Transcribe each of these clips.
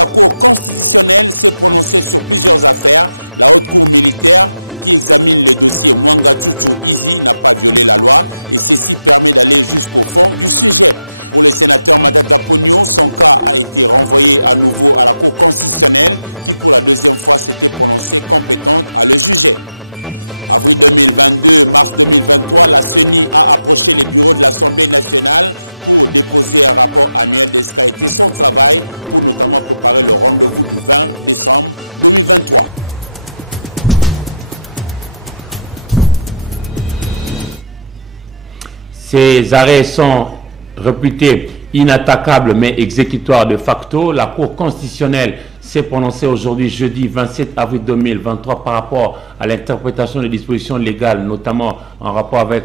La Cour constitutionnelle s'est prononcée sur plusieurs affaires. La Haute Cour militaire qui examine le dossier Mwanga Tchouchou Izi n'a pas violé la loi et ceci permet d'aller jusqu'au fond du sujet. Pour le sénateur Matata Pogno, son cas a été renvoyé à nouveau à la Cour constitutionnelle qui pour la deuxième fois s'était prononcée compétente à le juger. Avril 2022, mars 2023, la CENI a approché les bureaux de l'Assemblée nationale pour déposer un rapport annuel de ce qu'a été son travail pour notamment préparer le rendez-vous du 20 décembre 2023. Ces arrêts sont réputés inattaquables mais exécutoires de facto. La Cour constitutionnelle s'est prononcée aujourd'hui, jeudi 27 avril 2023, par rapport à l'interprétation des dispositions légales, notamment en rapport avec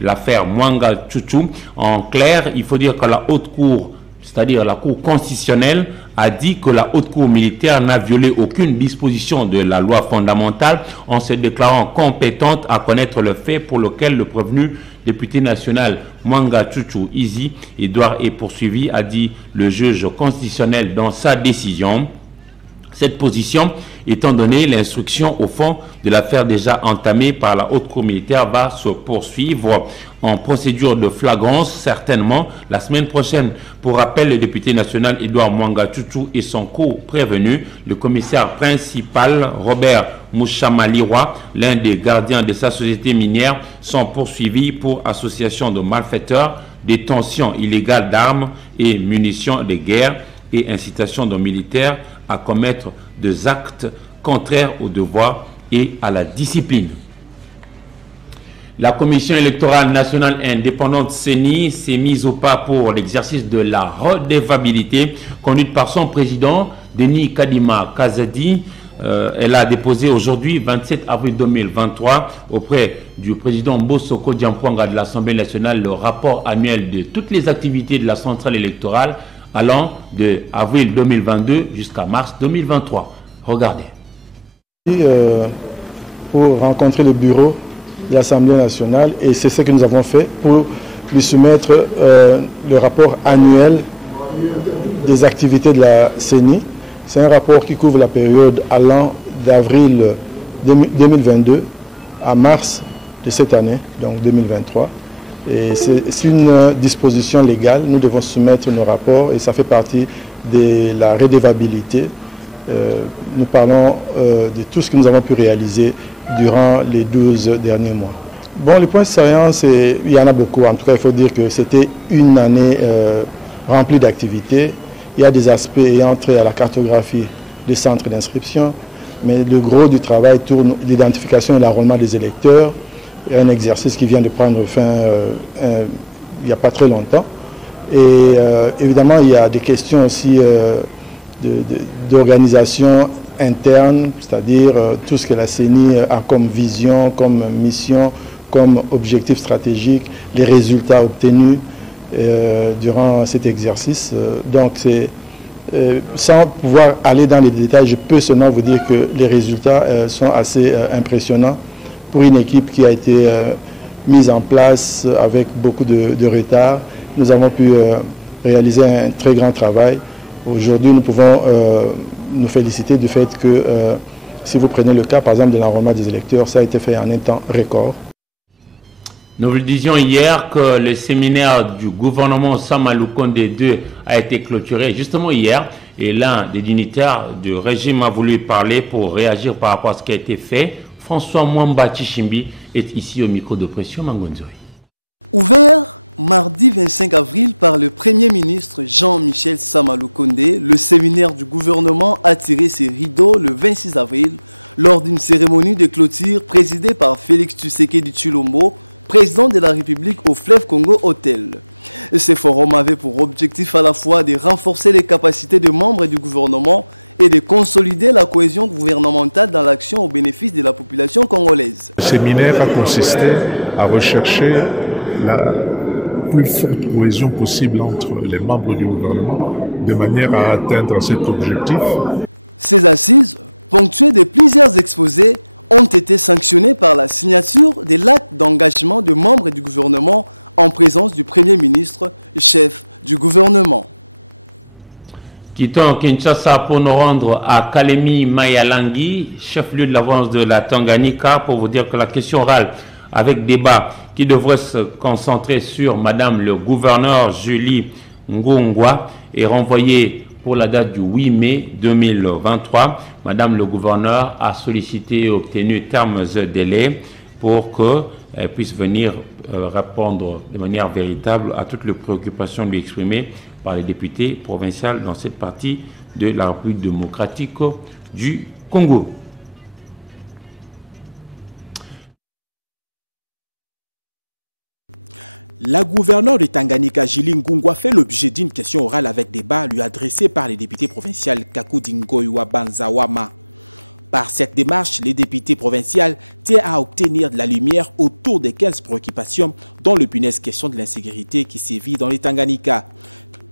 l'affaire Mwanga Tchouchou. En clair, il faut dire que la Haute Cour, c'est-à-dire la Cour constitutionnelle, a dit que la Haute Cour militaire n'a violé aucune disposition de la loi fondamentale en se déclarant compétente à connaître le fait pour lequel le prévenu député national Mwanga Tchouchou Izi est poursuivi, a dit le juge constitutionnel dans sa décision. Cette position, étant donné l'instruction au fond de l'affaire déjà entamée par la Haute Cour militaire, va se poursuivre en procédure de flagrance certainement la semaine prochaine. Pour rappel, le député national Edouard Mwanga Tchouchou et son co-prévenu, le commissaire principal Robert Mouchamaliwa, l'un des gardiens de sa société minière, sont poursuivis pour association de malfaiteurs, détention illégale d'armes et munitions de guerre et incitation de militaires à commettre des actes contraires aux devoirs et à la discipline. La Commission électorale nationale indépendante CENI s'est mise au pas pour l'exercice de la redevabilité conduite par son président, Denis Kadima Kazadi. Elle a déposé aujourd'hui, 27 avril 2023, auprès du président Bosoko Diampuanga de l'Assemblée nationale, le rapport annuel de toutes les activités de la centrale électorale allant de avril 2022 jusqu'à mars 2023. Regardez. Pour rencontrer le bureau de l'Assemblée nationale, et c'est ce que nous avons fait pour lui soumettre le rapport annuel des activités de la CENI. C'est un rapport qui couvre la période allant d'avril 2022 à mars de cette année, donc 2023. Et c'est une disposition légale, nous devons soumettre nos rapports et ça fait partie de la redevabilité. Nous parlons de tout ce que nous avons pu réaliser durant les 12 derniers mois. Bon, les points de séance, il y en a beaucoup. En tout cas, il faut dire que c'était une année remplie d'activités. Il y a des aspects ayant trait à la cartographie des centres d'inscription, mais le gros du travail tourne l'identification et l'enrôlement des électeurs. Un exercice qui vient de prendre fin il n'y a pas très longtemps. Et évidemment, il y a des questions aussi d'organisation interne, c'est-à-dire tout ce que la CENI a comme vision, comme mission, comme objectif stratégique, les résultats obtenus durant cet exercice. Donc, sans pouvoir aller dans les détails, je peux seulement vous dire que les résultats sont assez impressionnants pour une équipe qui a été mise en place avec beaucoup de retard. Nous avons pu réaliser un très grand travail. Aujourd'hui, nous pouvons nous féliciter du fait que, si vous prenez le cas, par exemple, de l'enrôlement des électeurs, ça a été fait en un temps record. Nous vous disions hier que le séminaire du gouvernement Samaloukonde 2 a été clôturé justement hier et l'un des dignitaires du régime a voulu parler pour réagir par rapport à ce qui a été fait. François Mwamba Chichimbi est ici au micro de Pression Mangonzoï. Ouvert mardi 25 avril par le Premier ministre Jean-Michel Samaloukonde, le séminaire du gouvernement a tiré ses rideaux le 26 avril lors d'une cérémonie de clôture présidée par Félix Tshisekedi Tshilombo, président de la République au Fleuve Congo Hôtel. Ce forum avait pour objectif à la fois de renforcer les capacités des membres du gouvernement et de consolider la cohésion gouvernementale dans l'action au bénéfice de la population congolaise. Le séminaire a consisté à rechercher la plus forte cohésion possible entre les membres du gouvernement de manière à atteindre cet objectif. Ces assises, ponctuées de plusieurs exposés, ont été sanctionnées par la signature de l'acte d'engagement de membres du gouvernement en présence du Premier ministre, chef du gouvernement. Quittons Kinshasa pour nous rendre à Kalemi Mayalangui, chef-lieu de l'avance de la Tanganyika, pour vous dire que la question orale avec débat qui devrait se concentrer sur Madame le gouverneur Julie Ngongwa est renvoyée pour la date du 8 mai 2023. Madame le gouverneur a sollicité et obtenu termes et délais pour qu'elle puisse venir répondre de manière véritable à toutes les préoccupations lui exprimées par les députés provinciaux dans cette partie de la République démocratique du Congo. La gouverneure de Tanganyika, Julie Ngongwa, fait l'objet d'une question orale avec débat lui adressée par les députés provinciaux Kakudingoywa Banzawama. Par cette démarche, les députés provinciaux tiennent à obtenir de la lumière autour des 15 préoccupations, dont le punaise question de l'insécurité qui sévit dans les Tanganyika.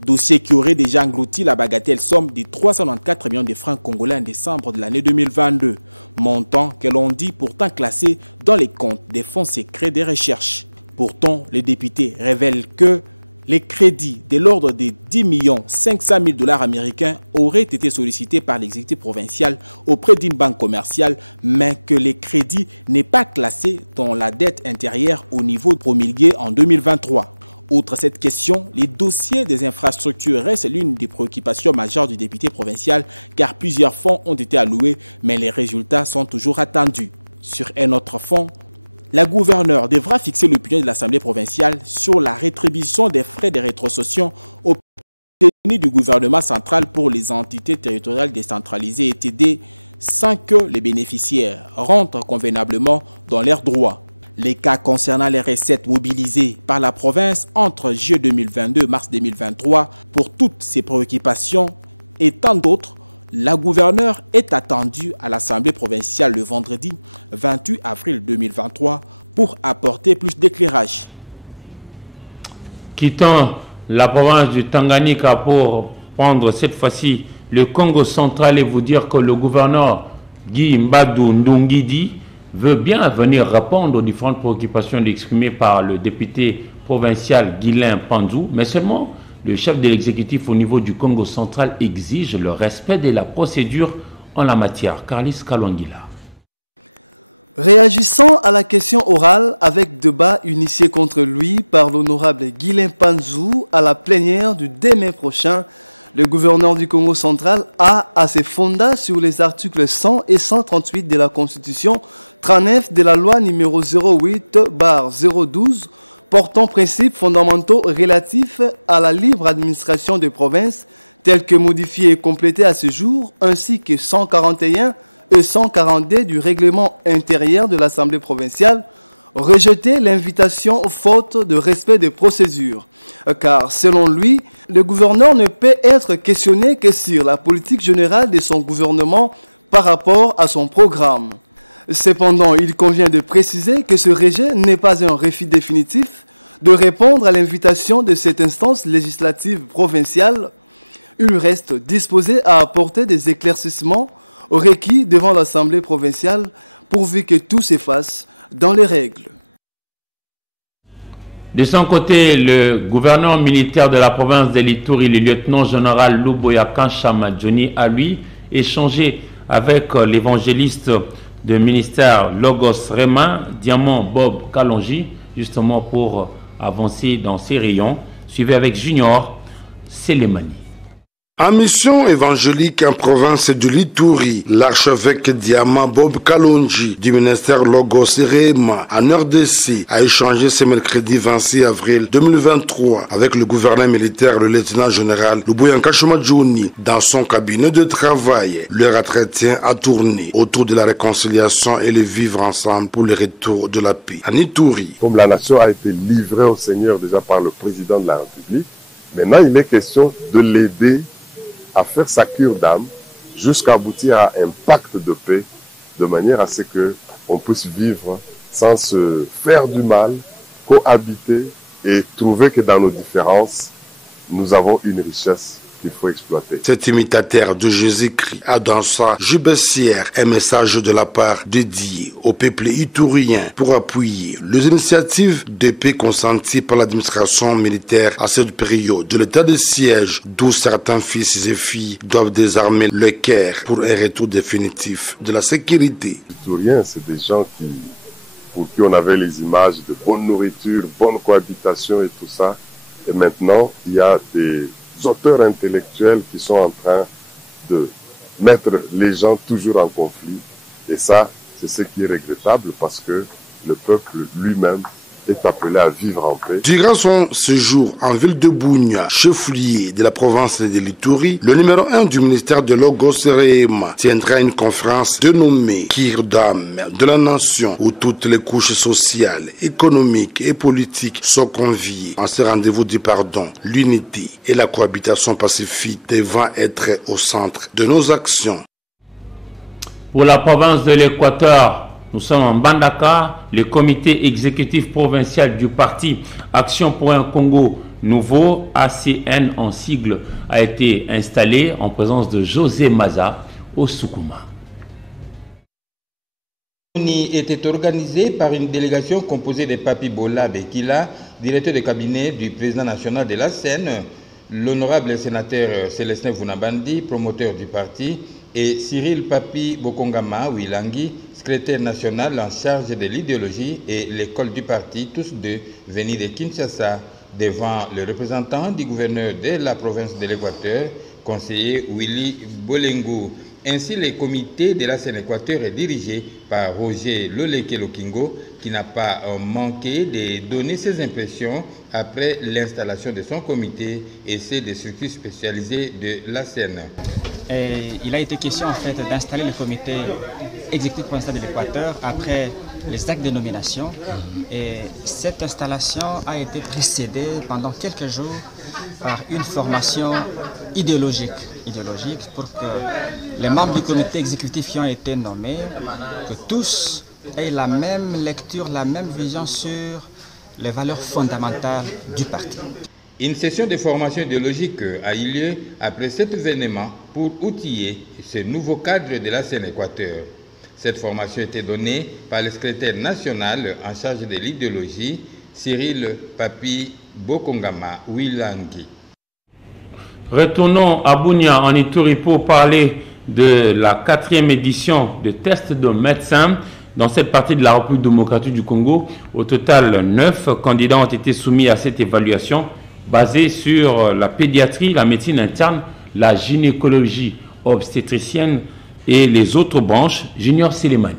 Dossier qui aurait déjà englouti la bagatelle somme de 394 millions de francs congolais en décembre de l'année 2022, montant que l'on dit pourtant classé dans les comptes des fonds secrets des recherches. Pourtant, les députés révèlent que les crédits de l'ordre de 10 500 000 $ américains auraient été sollicités par l'exécutif provincial auprès d'une banque commerciale, mais que les crédits n'est pas classés dans la dette intérieure au niveau promulgué en 2023. Outre cette question, les dossiers des infrastructures restent l'une des préoccupations majeures du député provincial car plusieurs fonds ont été alloués, mais les résultats sont toujours attendus. Sur un autre fonds, la gouverneure devra fixer l'opinion de l'Assemblée provinciale sur la rétribution des frais de rétrocession obtenus du gouvernement central pour les entités territoriales décentralisées et TD sans que les bénéficiaires rentrent convenablement dans leurs droits. Les cas concernant les recettes mobilisées par la province entre juillet 2022 et mars 2023 pour toutes ces préoccupations et tant d'autres, la gouverneure est attendue à l'Assemblée provinciale le vendredi 28 avril 2023 pour apporter plus d'éclairage. Quittons la province du Tanganyika pour prendre cette fois-ci le Congo central et vous dire que le gouverneur Guy Mbadou Ndungidi veut bien venir répondre aux différentes préoccupations exprimées par le député provincial Guilain Panzou, mais seulement le chef de l'exécutif au niveau du Congo central exige le respect de la procédure en la matière. Carlis Kalwangila. Réagissant à la question orale avec débat initié contre lui par l'honorable Guilain Panzou à la plénière du 2 mai prochain, le gouverneur du Congo central a assez fondé sur les articles 100 et 138 de la Constitution, 39 de la loi numéro 08/012 portant principes fondamentaux relatifs à la libre administration des provinces, tels que modifiés et complétés à ce jour, ainsi que 141 et 142 du règlement intérieur de l'Assemblée provinciale, rejeter l'invitation faute de respect des procédures. Car, selon lui, le gouverneur ne peut être questionné que sur la politique générale de son gouvernement par rapport à son programme. Cependant, il convient de préciser que ce rejet n'est pas un refus définitif de répondre à l'invitation de cette instance législative provinciale. Il reste disposé à apporter des éclaircissements requis devant l'Assemblée provinciale pourvu que tout s'efface dans les règles. De son côté, le gouverneur militaire de la province de l'Ituri, le lieutenant-général Luboya Kanchama Johnny, a lui échangé avec l'évangéliste de ministère Logos Rema, Diamant Bob Kalonji, justement pour avancer dans ses rayons, suivi avec Junior Selemani. En mission évangélique en province de l'Ituri, l'archevêque Diamant Bob Kalonji du ministère Logos Rema en RDC a échangé ce mercredi 26 avril 2023 avec le gouverneur militaire, le lieutenant-général Luboya Kanchama Johnny dans son cabinet de travail. Leur entretien a tourné autour de la réconciliation et le vivre ensemble pour le retour de la paix en Ituri. Comme la nation a été livrée au Seigneur déjà par le président de la République, maintenant il est question de l'aider à faire sa cure d'âme jusqu'à aboutir à un pacte de paix de manière à ce qu'on puisse vivre sans se faire du mal, cohabiter et trouver que dans nos différences, nous avons une richesse qu'il faut exploiter. Cet imitateur de Jésus-Christ a dans sa jubbessière un message de la part dédié au peuple iturien pour appuyer les initiatives de paix consenties par l'administration militaire à cette période de l'état de siège, d'où certains fils et filles doivent désarmer le cœur pour un retour définitif de la sécurité. Les Ituriens, c'est des gens pour qui on avait les images de bonne nourriture, bonne cohabitation et tout ça. Et maintenant, il y a des auteurs intellectuels qui sont en train de mettre les gens toujours en conflit. Et ça, c'est ce qui est regrettable parce que le peuple lui-même est appelé à vivre en paix. Durant son séjour en ville de Bunia, chef-lieu de la province de l'Ituri, le numéro 1 du ministère de Logos Réma tiendra une conférence dénommée Kirdam de la nation où toutes les couches sociales, économiques et politiques sont conviées. En ce rendez-vous du pardon, l'unité et la cohabitation pacifique devant être au centre de nos actions. Pour la province de l'Équateur, nous sommes en Bandaka. Le comité exécutif provincial du parti Action pour un Congo Nouveau, ACN en sigle, a été installé en présence de José Maza au Soukouma. Était organisé par une délégation composée de Papi Bola Bekila, directeur de cabinet du président national de la Seine, l'honorable sénateur Célestin Vunabandi, promoteur du parti, et Cyril Papi Bokongama Wilangi, secrétaire national en charge de l'idéologie et l'école du parti, tous deux venus de Kinshasa, devant le représentant du gouverneur de la province de l'Équateur, conseiller Willy Bolengu. Ainsi, le comité de la Seine-Équateur est dirigé par Roger Loleke-Lokingo, qui n'a pas manqué de donner ses impressions après l'installation de son comité et celle des structures spécialisées de la Seine. Il a été question en fait d'installer le comité exécutif provincial de l'Équateur après les actes de nomination. Et cette installation a été précédée pendant quelques jours par une formation idéologique pour que les membres du comité exécutif qui ont été nommés, que tous aient la même lecture, la même vision sur les valeurs fondamentales du parti. Une session de formation idéologique a eu lieu après cet événement pour outiller ce nouveau cadre de la Seine-Équateur. Cette formation a été donnée par le secrétaire national en charge de l'idéologie, Cyril Papi Bokongama Wilangi. Retournons à Bunia en Ituri pour parler de la 4e édition de tests de médecins dans cette partie de la République démocratique du Congo. Au total, 9 candidats ont été soumis à cette évaluation basée sur la pédiatrie, la médecine interne, la gynécologie obstétricienne et les autres branches. Junior Selemani.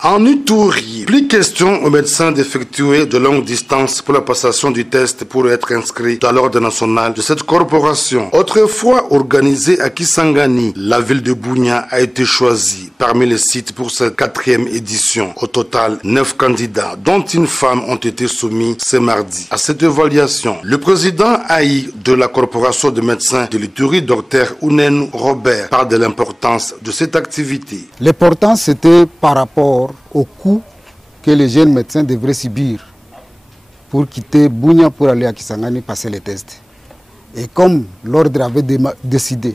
En Ituri, plus question aux médecins d'effectuer de longues distances pour la passation du test pour être inscrits dans l'ordre national de cette corporation. Autrefois organisée à Kisangani, la ville de Bunia a été choisie parmi les sites pour cette 4e édition. Au total, 9 candidats, dont une femme, ont été soumis ce mardi à cette évaluation. Le président AI de la corporation de médecins de l'Ituri, Dr Ounène Robert, parle de l'importance de cette activité. L'importance, c'était par rapport au coût que les jeunes médecins devraient subir pour quitter Bunia pour aller à Kisangani passer les tests. Et comme l'ordre avait décidé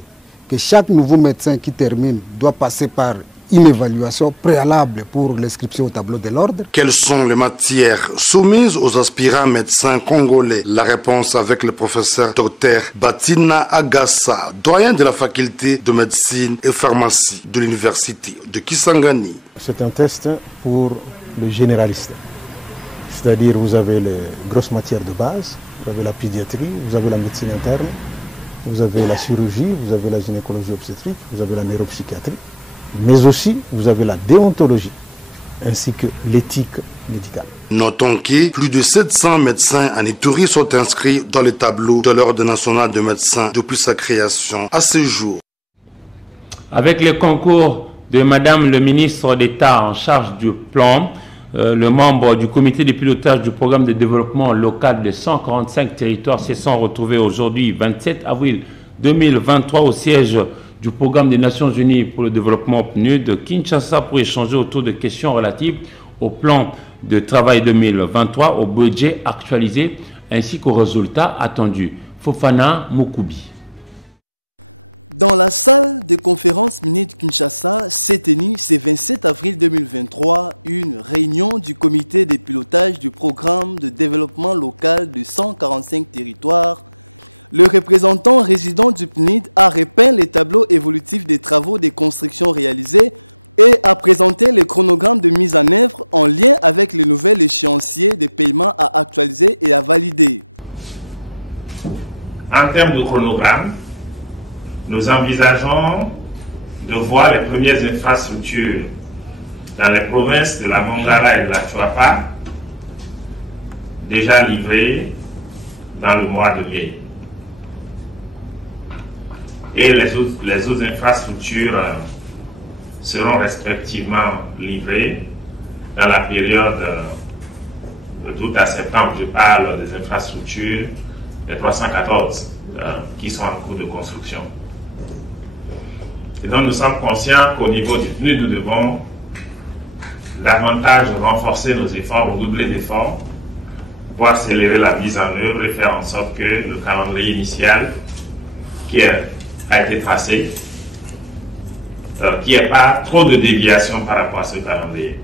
que chaque nouveau médecin qui termine doit passer par une évaluation préalable pour l'inscription au tableau de l'ordre. Quelles sont les matières soumises aux aspirants médecins congolais? La réponse avec le professeur Dr Batina Agassa, doyen de la faculté de médecine et pharmacie de l'université de Kisangani. C'est un test pour le généraliste. C'est-à-dire vous avez les grosses matières de base, vous avez la pédiatrie, vous avez la médecine interne, vous avez la chirurgie, vous avez la gynécologie obstétrique, vous avez la neuropsychiatrie, mais aussi vous avez la déontologie ainsi que l'éthique médicale. Notons que plus de 700 médecins en Ituri sont inscrits dans le tableau de l'Ordre national de médecins depuis sa création à ce jour. Avec le concours de Madame le ministre d'État en charge du plan, le membre du comité de pilotage du programme de développement local de 145 territoires se sont retrouvés aujourd'hui, 27 avril 2023, au siège du programme des Nations Unies pour le développement PNUD de Kinshasa pour échanger autour de questions relatives au plan de travail 2023, au budget actualisé ainsi qu'aux résultats attendus. Fofana Mokubi. Dans la salle de conférence minière de Kinshasa, s'est tenue ce 27 avril 2023 une réunion du comité de pilotage du programme de développement local de 145 territoires. Le représentant résident du PNID a repeint les tableaux évolutifs des travaux de construction réalisés et a présenté le chronogramme de mise en œuvre en lien avec le nouvel échéancier de paiement à actualiser et à valider. En termes de chronogramme, nous envisageons de voir les premières infrastructures dans les provinces de la Mongala et de la Chuapa déjà livrées dans le mois de mai. Et les autres infrastructures seront respectivement livrées dans la période d'août à septembre. Je parle des infrastructures des 314 qui sont en cours de construction. Et donc nous sommes conscients qu'au niveau du PNUD, nous devons davantage renforcer nos efforts, doubler d'efforts pour accélérer la mise en œuvre et faire en sorte que le calendrier initial qui a été tracé, qu'il n'y ait pas trop de déviations par rapport à ce calendrier.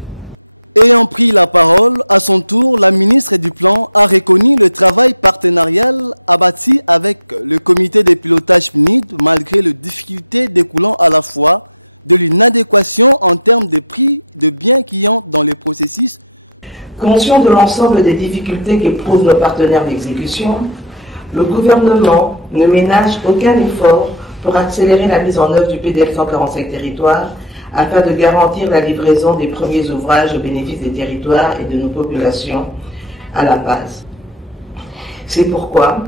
Ayant pris la parole, à son tour, la ministre du Plan a reconnu le travail partenarial abattu avec le comité de pilotage PNID malgré les difficultés découlant à la fois de l'inadéquation en termes de prix de biens qui entrent dans le processus. Conscient de l'ensemble des difficultés qu'éprouvent nos partenaires d'exécution, le gouvernement ne ménage aucun effort pour accélérer la mise en œuvre du PDL 145 territoires afin de garantir la livraison des premiers ouvrages au bénéfice des territoires et de nos populations à la base. C'est pourquoi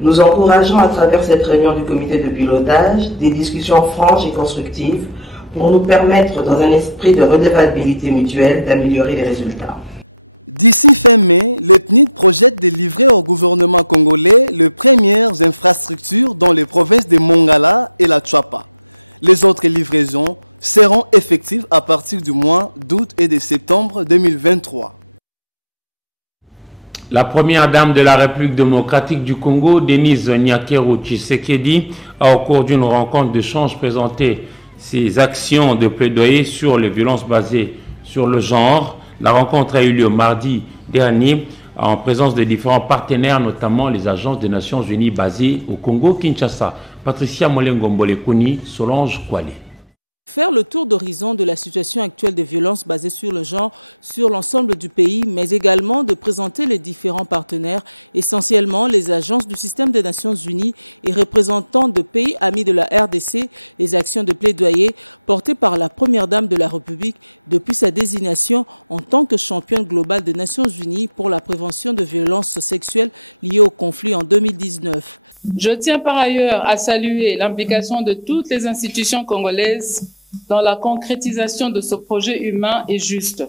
nous encourageons à travers cette réunion du comité de pilotage des discussions franches et constructives pour nous permettre, dans un esprit de redevabilité mutuelle, d'améliorer les résultats. D'ici fin mai, le PNID projette de livrer au gouvernement congolais les premières infrastructures dans les provinces de Mongala et la Chuapa. Les autres livraisons seront effectives à partir du mois d'août et de septembre 2023. La première dame de la République démocratique du Congo, Denise Nyakero Tshisekedi, a au cours d'une rencontre d'échange présenté ses actions de plaidoyer sur les violences basées sur le genre. La rencontre a eu lieu mardi dernier en présence de différents partenaires, notamment les agences des Nations Unies basées au Congo-Kinshasa. Patricia Molengombolekoni, Solange Kwale. Faire le tour d'horizon de la situation actuelle des violences basées sur le genre sur l'ensemble du pays, mais également de présenter les différents partenaires, essentiellement les agences du système des Nations Unies et représentants de pays amis de la RDC, les actions de plaidoyer portées par la première dame de la République depuis sa désignation en tant que championne globale des Nations Unies pour la prévention de violences sexuelles liées au conflit en 2019. Je tiens par ailleurs à saluer l'implication de toutes les institutions congolaises dans la concrétisation de ce projet humain et juste.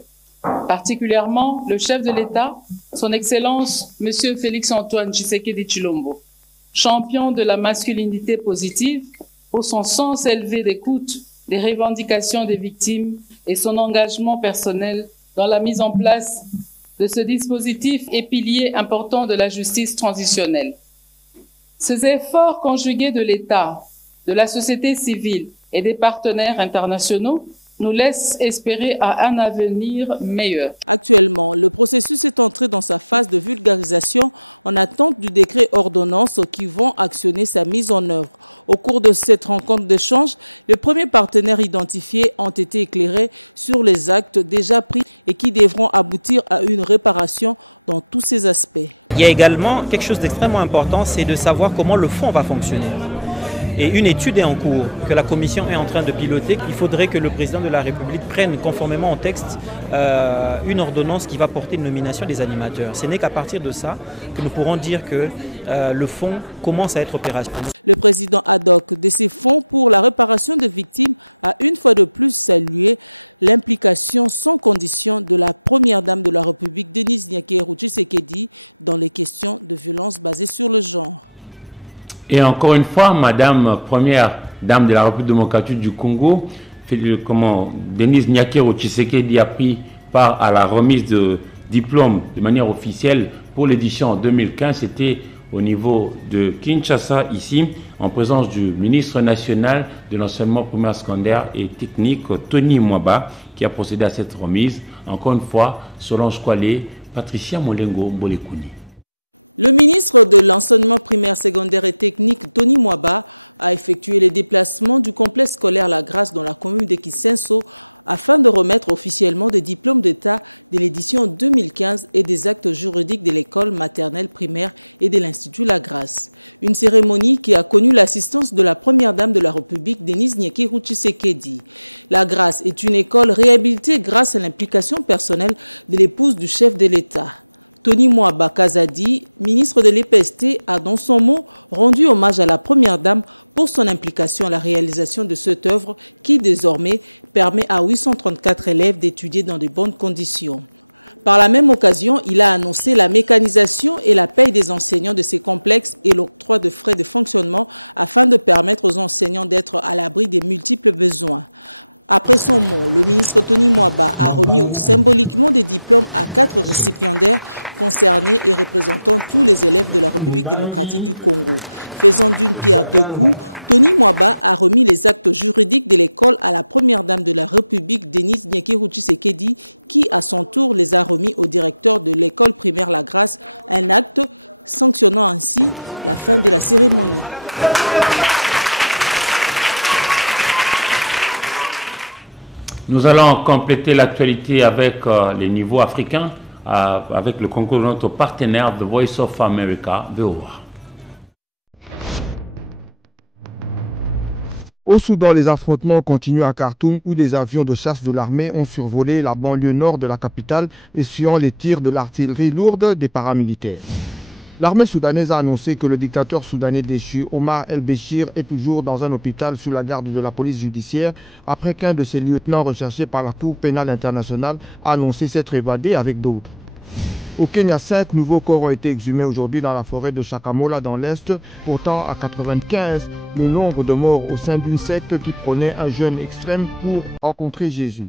Particulièrement le chef de l'État, son Excellence, M. Félix-Antoine Tshisekedi Tshilombo, champion de la masculinité positive pour son sens élevé d'écoute des revendications des victimes et son engagement personnel dans la mise en place de ce dispositif et pilier important de la justice transitionnelle. Ces efforts conjugués de l'État, de la société civile et des partenaires internationaux nous laissent espérer à un avenir meilleur. Actuellement, le processus est entré dans sa phase de vulgarisation en attente du décret ordonnance qui vont actionner sa mise en œuvre. Au cours de cette rencontre d'échange, les premiers partenaires identifiés ont été éclairés sur les actes déjà pris et qui devront aboutir à une réparation dans tous ces aspects. Il y a également quelque chose d'extrêmement important, c'est de savoir comment le fonds va fonctionner. Et une étude est en cours que la Commission est en train de piloter. Il faudrait que le président de la République prenne conformément au texte une ordonnance qui va porter une nomination des animateurs. Ce n'est qu'à partir de ça que nous pourrons dire que le fonds commence à être opérationnel. Le président ad hoc de ces fonds pour la réparation des victimes a une fois de plus salué l'implication sans condition de la première dame de la République, Denise Nyakero Tshisekedi, dans les questions de violence basées sur le genre. Et encore une fois, Madame Première Dame de la République démocratique du Congo, Denise Nyakero Tshisekedi a pris part à la remise de diplôme de manière officielle pour l'édition 2015. C'était au niveau de Kinshasa, ici, en présence du ministre national de l'enseignement primaire, secondaire et technique, Tony Mwaba, qui a procédé à cette remise. Encore une fois, Solange Kwale, Patricia Molengo Mbolekuni. Le ministre de l'enseignement primaire, secondaire et technique, Tony Mwaba, a effectué les déplacements du complexe scolaire La Grâce dans la commune de Kisenso afin de remettre officiellement des diplômes d'État de l'édition 2015 et des actes juridiques de l'école maternelle primaire et de l'Institut La Grâce. Une cérémonie qui a connu l'assistance de la première dame de la République, Denise Nyekeru Tshisekedi. La Grâce est une école réhabilitée grâce à l'implication personnelle de l'épouse du chef de l'État. Tony Mwaba Kazadi, ministre de l'EPST, a dans son mot rendu hommage à la première dame pour son implication à la réalisation de cette œuvre qui désormais permet à 834 élèves d'étudier dans de bonnes conditions. Par la même occasion, il a annoncé la mécanisation et la paye des enseignants de ces complexes et l'octroi de frais de fonctionnement afin de permettre aux enseignants d'être à l'abri des multiples besoins. Après son mot, le ministre Tony Mwaba a remis symboliquement des diplômes à 4 récipiendaires concernés et représentant tous les élèves de la République démocratique du Congo. Faisant d'une pierre deux coups, Tony Mwaba a remis les actes juridiques de l'école à la première dame de la République, Denise Nyekeru Tshisekedi, qui à son tour les a remis au directeur de l'école primaire La Grâce, un acte sanctionnant ainsi la fin de la cérémonie. Nous allons compléter l'actualité avec les niveaux africains, avec le concours de notre partenaire The Voice of America, VOA. Au Soudan, les affrontements continuent à Khartoum où des avions de chasse de l'armée ont survolé la banlieue nord de la capitale, essuyant les tirs de l'artillerie lourde des paramilitaires. L'armée soudanaise a annoncé que le dictateur soudanais déchu Omar El-Béchir est toujours dans un hôpital sous la garde de la police judiciaire après qu'un de ses lieutenants recherchés par la Cour pénale internationale a annoncé s'être évadé avec d'autres. Au Kenya, 5 nouveaux corps ont été exhumés aujourd'hui dans la forêt de Shakamola dans l'Est, portant à 95 le nombre de morts au sein d'une secte qui prônait un jeûne extrême pour rencontrer Jésus.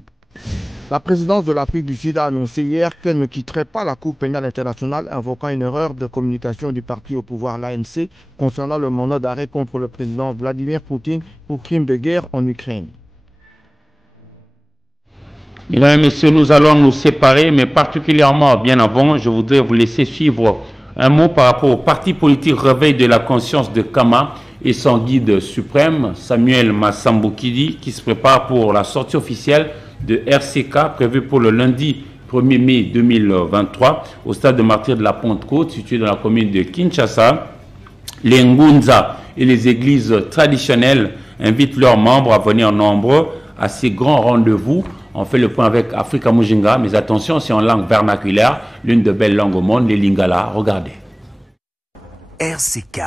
La présidence de l'Afrique du Sud a annoncé hier qu'elle ne quitterait pas la Cour pénale internationale, invoquant une erreur de communication du parti au pouvoir, l'ANC, concernant le mandat d'arrêt contre le président Vladimir Poutine pour crime de guerre en Ukraine. Mesdames et messieurs, nous allons nous séparer, mais particulièrement bien avant, je voudrais vous laisser suivre un mot par rapport au parti politique Réveil de la conscience de Kama et son guide suprême, Samuel Massambokidi, qui se prépare pour la sortie officielle de RCK prévue pour le lundi 1er mai 2023 au stade de martyrs de la Pentecôte situé dans la commune de Kinshasa. Les Ngunza et les églises traditionnelles invitent leurs membres à venir nombreux à ces grands rendez-vous. On fait le point avec Africa Mujinga, mais attention, c'est en langue vernaculaire, l'une des belles langues au monde, les Lingala. Regardez. RCK,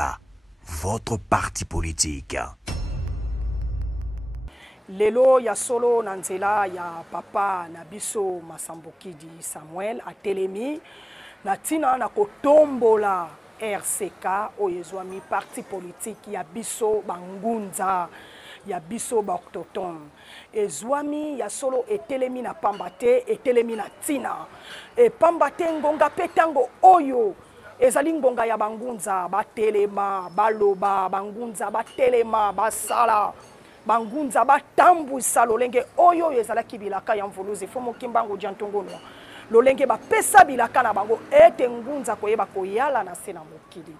votre parti politique. Lelo ya solo na nzela ya papa na biso Massambokidi Samuel atelemi na tina na kotombola RCK oyo ezwami parti politique ya biso bangunza ya biso baoctotone ezwami ya solo etelemi na pambate etelemi na tina pambate ngonga pe tango oyo ezali ngonga ya bangunza batelema baloba bangunza batelema basala bangunza batambwisa lolenge oyo ezalaki bilaka ya mvuluzi fo mokimbango jantongono lolenge bapesa bilaka na bango ete ngunza koyeba koyala na se na mokili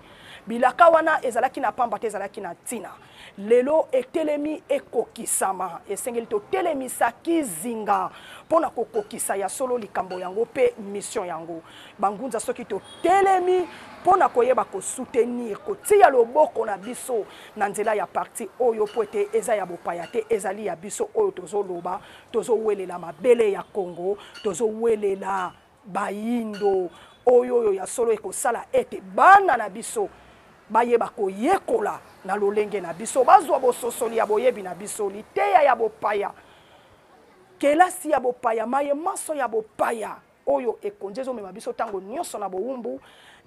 bilaka wana ezalaki na pamba te ezalaki na tina lelo etelemi ekokisama esengeli totelemisa kizinga mpona kokokisa ya solo likambo yango pe mission yango bangunza soki totelemi mpona koyeba kosoutenir kotia loboko na biso na nzela ya parti oyo po ete eza ya bopaya te ezali ya biso oyo tozoloba tozowelela mabele ya Congo tozowelela bayindo oyo ya solo ekosala ete bana na biso bayeba koyekola na lolenge na biso bazwa bososoli ya boyebi na biso liteya ya bopaya kelasi ya bopaya maye maso ya bopaya oyo ekonjezo mema biso tango nyonso na bowumbu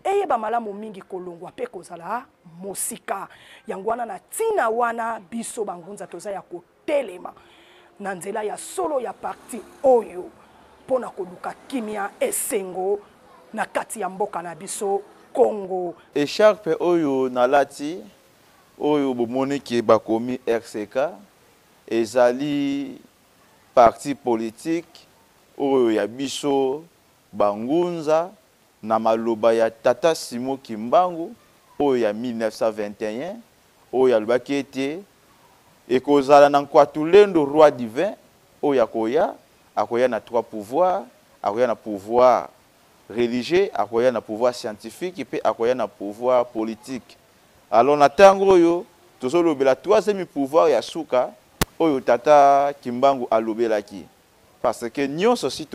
eyeba malamu mingi kolongwa pe kozala mosika yango wana na tina wana biso bangunza toza ya kotelema na nzela ya solo ya parti oyo pona koluka kimia esengo na kati ya mboka na biso Congo. Écharpe oyo nalati oyo bomoni ki bakomi RCK ezali parti politique oyo ya biso bangunza na maloba ya Tata Simon Kimbangu oyo ya 1921 oyo alobaki ete ekozala na Nkwatulendo roi divin oyo akoya na trois pouvoirs, akoya na pouvoir religieux, akoya na pouvoir scientifique et puis akoya na pouvoir politique. Alors na tango oyo tozolobela troisième pouvoir ya suka oyo Tata Kimbangu alobelaki parce que nyonso si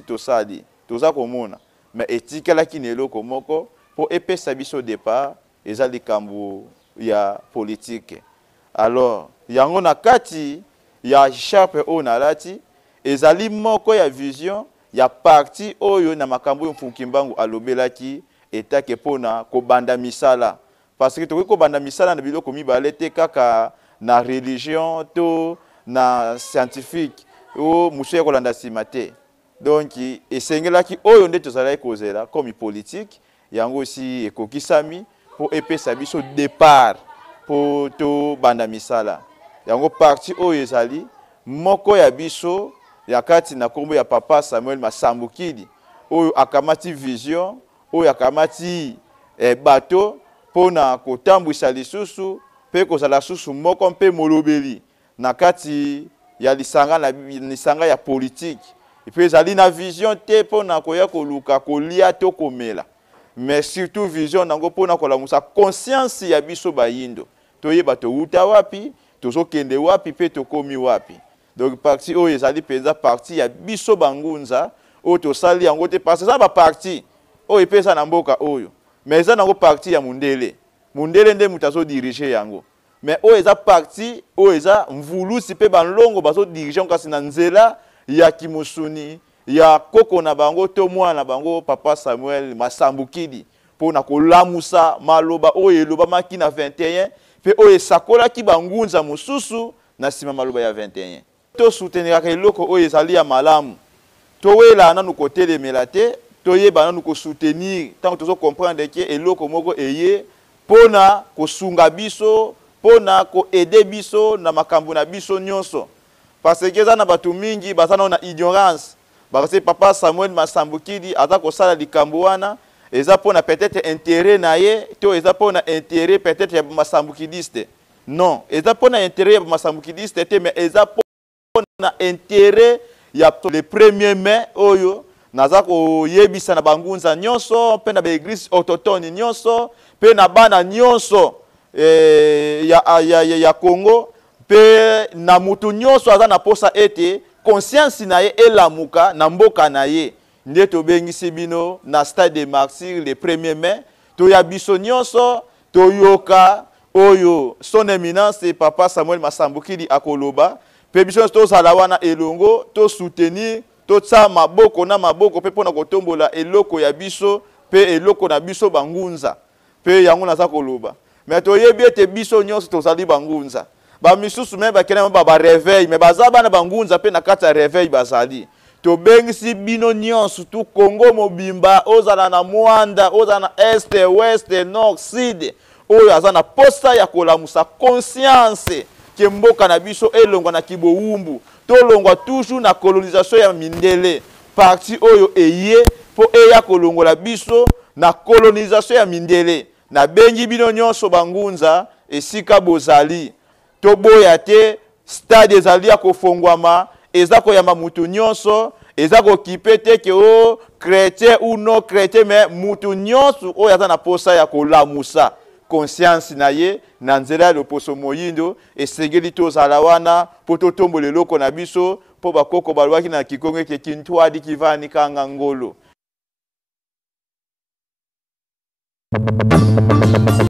tosali toza komona mais etikalaki na eloko moko po epesa biso départ eza likambo ya politique. Alors yango na kati ya écharpe oyo nalati ezali moko ya vision ya parti oyo na makambo oyo Mfukimbangu alobelaki etake pona kobanda misala parce que tokoki kobanda misala na biloko mibale te kaka na religion to na scientifique o musu ya kolanda nsima te. Donc esengelaki oyo nde tozalaki kozela comme politique yango si ekokisami po epesa biso départ po to banda misala yango parti oyo ezali moko ya biso ya kati na kombo ya Papa Samuel Masambukidi oyo akamati vision oyo akamati bato pona kotambwisa lisusu pe kozala susu moko mpe molobeli na kati ya lisanga ya politique epe ezali na vision te pona koya koluka kolia to komela mais surtout vision nango pona kolamusa conscience ya biso bayindo toyeba touta wapi tozokende wapi pe tokomi wapi. Donc parti oyo ezali peza parti ya biso bangunza oyo tosali yango te parce ça ba parti oyo epesa na mboka oyo mais eza nango parti ya mundele nde mutazo diriger yango mais oyo eza parti oyo eza mvulusi pe banlongo bazo diriger kasi na nzela ya kimusuni ya koko na bango to mwana bango Papa Samuel Masambukidi pona kolamusa maloba oyo eloba maki na 21 pe oyo esakolaki bangunza mususu na sima maloba ya 21 to soutenir eloko oyo ezali ya malamu to wela nanu kotelemela te to yeba nanu ko soutenir tant tozo comprendre que eloko moko eye pona kosunga biso pona ko aider biso na makambo na biso nyonso parce que za na batu mingi bazana na ignorance parce que Papa Samuel Masambukidi aza ko sala likambo wana eza pona peut-être intérêt na ye to eza pona intérêt peut-être ya Masambukidiste non eza pona intérêt ya Masambukidiste te mais eza na intérêt ya le premier mai oyo naza ko yebisa na bangunza nyonso pe na ba église autochtone nyonso pe na bana nyonso ya Congo pe na mutu nyonso aza na posa ete conscience na ye elamuka na mboka na ye nde tobengisi bino na stade de martyrs le 1er mai to ya biso nyonso to yoka oyo son éminence Papa Samuel Masambukidi akoloba pe biso to sala wana elongo to soutenir to tsa maboko na maboko pe pona kotombola eloko ya biso pe eloko na biso bangunza pe yango naza koloba mais to yebi ete biso nyonso to sali bangunza ba misusu me ba kena ba réveil mais bazaba na bangunza pe na kata réveil bazali to bengisi bino nyonso tu Congo mobimba ozala na Mwanda ozala na est ouest nord sud oyo azana posta ya kolamusa conscience ke mboka na biso elongwa na kibowumbu to longwa toujours na colonisation ya mindele parti oyo eye po eya kolongola biso na colonisation ya mindele na bengi bino nyonso bangunza esika bozali to boya te stade ezali ya kofongwama eza koyamba mutu nyonso eza kokipe te ke o chrétien ou non chrétien mais mutu nyonso oyo aza na posa ya kolamusa conscience na ye na nzela ya loposo moyindo esengeli tozala wana po totombola eloko na biso po bakoko balwaki na kikongo eke kintwadi kivani kanga ngolo.